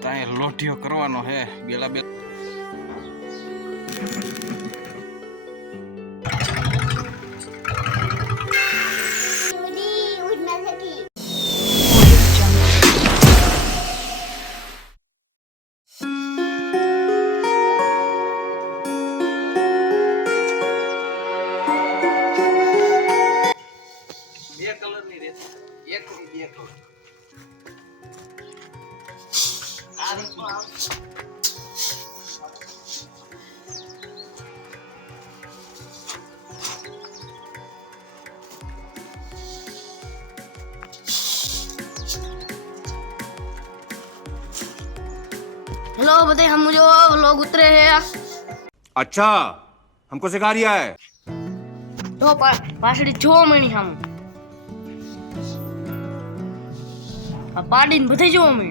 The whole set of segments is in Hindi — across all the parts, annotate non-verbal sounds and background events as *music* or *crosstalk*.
ત્યાં લોઢિયો કરવાનો હે બેલા બે हेलो बताइए हम मुझे लोग उतरे हैं अच्छा हमको सिखा रिया है। तो पा, पासड़ी जो मणी हम। पाड़ी बधाई जो मणी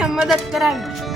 हम मदद कराएँगे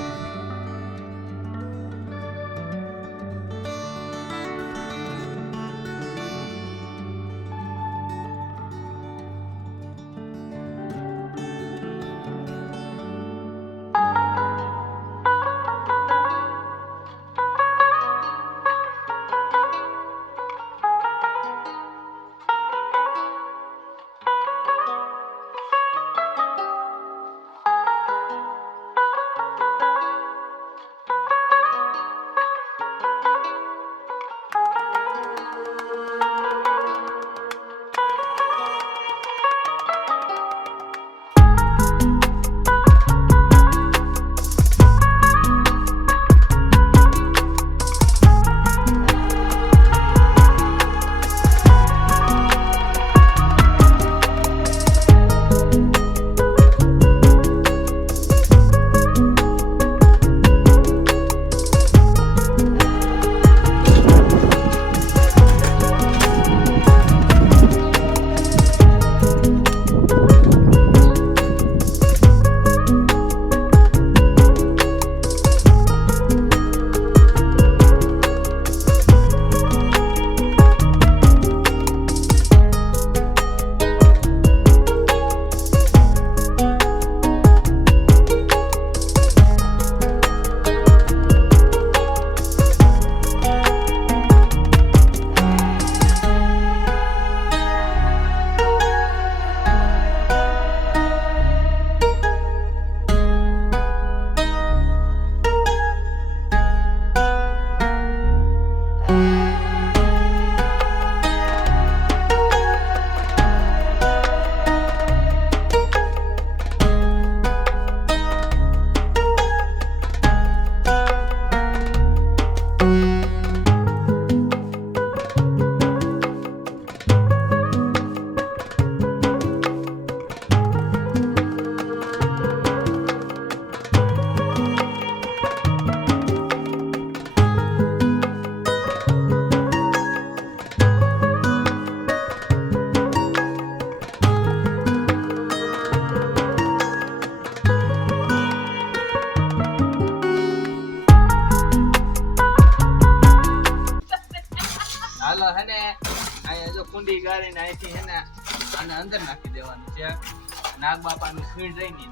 નાગ બાપાનું ખીણ રહી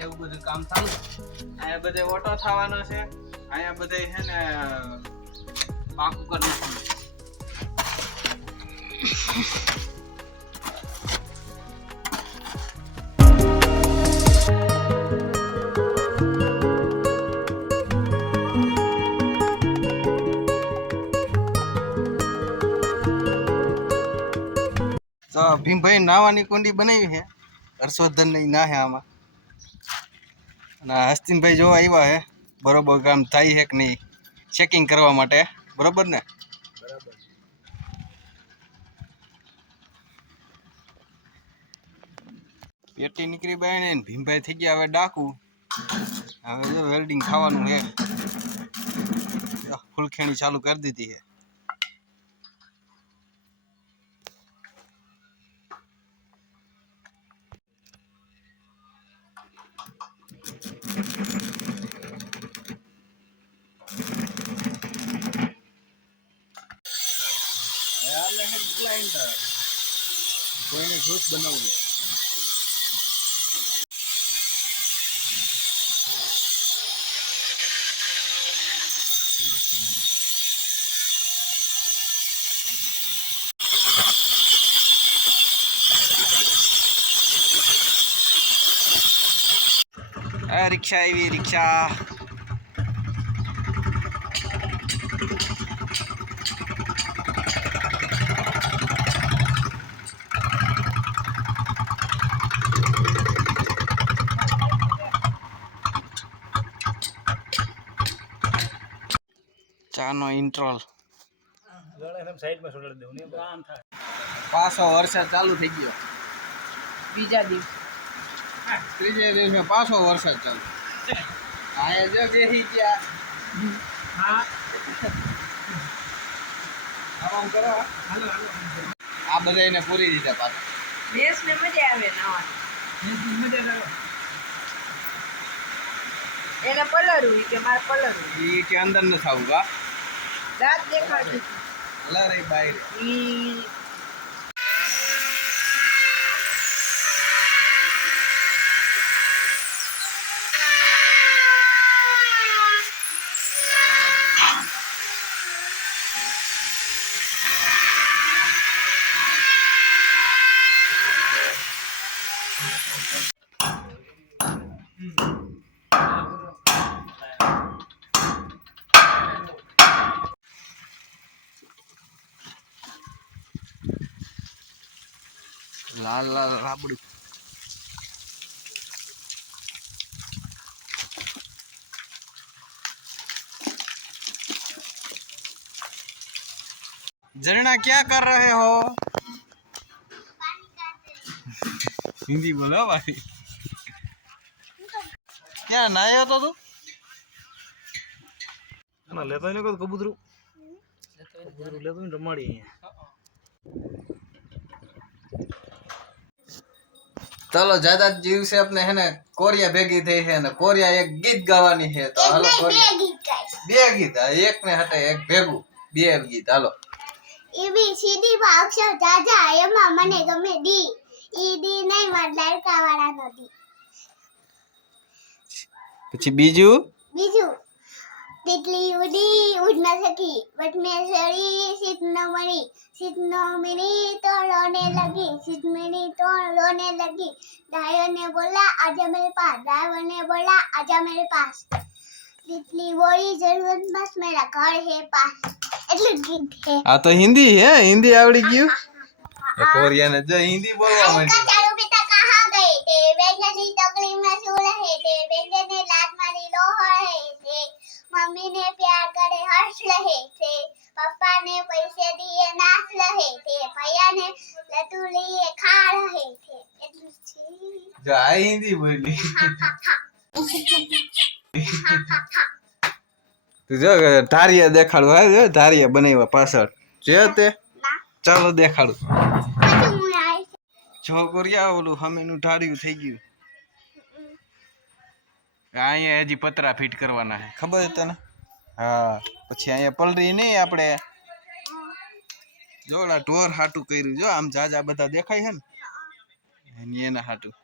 એવું બધું કામ થાય અહીંયા બધે ઓટો થવાનો છે. અહીંયા બધે છે ને પાકું કરવું ભીમભાઈ નાવાની કુંડી બનાવી છે. હર્ષવર્ધન નહીં નાહે આમાં. અને હસ્તિનભાઈ જોવા આવ્યા હે બરોબર કામ થાય છે કે નહીં? ચેકિંગ કરવા માટે. બરોબર ને? પેટી નીકળી બાય ને ભીમભાઈ થઈ ગયા હવે ડાકુ. હવે જો વેલ્ડિંગ ખાવાનું છે. ફૂલખેણી ચાલુ કરી દીધી છે. કોઈને જ્યુસ બનાવવું છે. આ રિક્ષા આવી રિક્ષા ચાનો ઇન્ટ્રોલ પાછો વરસાદ ચાલુ થઈ ગયો બીજા દિવસ ત્રીજે દિવસે પાછો વરસાદ ચાલુ. આયા જો બેસી ગયા. આરામ કરો. આ બધા એને પૂરી દીધા પાછા. દેશ ને મજા આવે. નાવાની એને પલરું કે મારે પલરું એ કે અંદર ન થાવું કા દાંત દેખાડતી. અલા રે બાઈ રે ઈ લાલ લાલ રાબડું झरना क्या कर रहे हो हिंदी बोलो भाई। क्या ना आया तो? तू ना लेता ही नहीं कोई कबूतर। कबूतर ले तो डमाड़ी है। चलो ज़्यादा जीव से अपने है ना कोरिया भेगी थे है ना कोरिया एक गीत गावानी है तो हेलो कोरिया। बे गीत हाँ, एक ने हटे एक भेगु बे गीत हेलो। ये भी सीधी भाग से जा जा ये मामा ने गमे दी। ઈડી નહીં વડલાઈ કાવાડા નદી પછી બીજું બીજું તેટલી ઉડી ઉડ ન શકી બટ મેં સળી સીત ન મળી સીત ન મળી તો લોને લગી સીત મળી તો લોને લગી ડાયો ને બોલા આજા મેરે પાસ ડાયો ને બોલા આજા મેરે પાસ जितनी बड़ी ज़रूरत बस मेरा घर है पास એટલે ગીત છે આ તો હિન્દી હે હિન્દી આવડી ગયું કોરિયન જ હિન્દી બોલવા માંડી ચાલુ પિતા કહા ગઈ તે વેદની તકલી માં શું રહે તે વેદને લાત મારી લો હે તે મમ્મી ને પ્યાર કરે હર્ષ રહે તે પપ્પા ને પૈસે દિયે નાસ રહે તે ભૈયા ને લતુલીએ ખા રહે તે જો આ હિન્દી બોલી. *laughs* તું જો ધારિયા દેખાડવા ધારિયા બનાવ્યા પાછળ. જે તે ચાલો દેખાડું. પછી હું આવીશ જો કોરિયા ઓલું હમેનું ધાર્યું થઈ ગયું. અહીંયા હજી પતરા ફિટ કરવાના છે. ખબર છે તને? હા પછી અહીંયા પલરી નહીં આપણે. જો ઓલા ઢોર હાટું કર્યું. જો આમ જાજા બધા દેખાય છે ને? એના હાટું.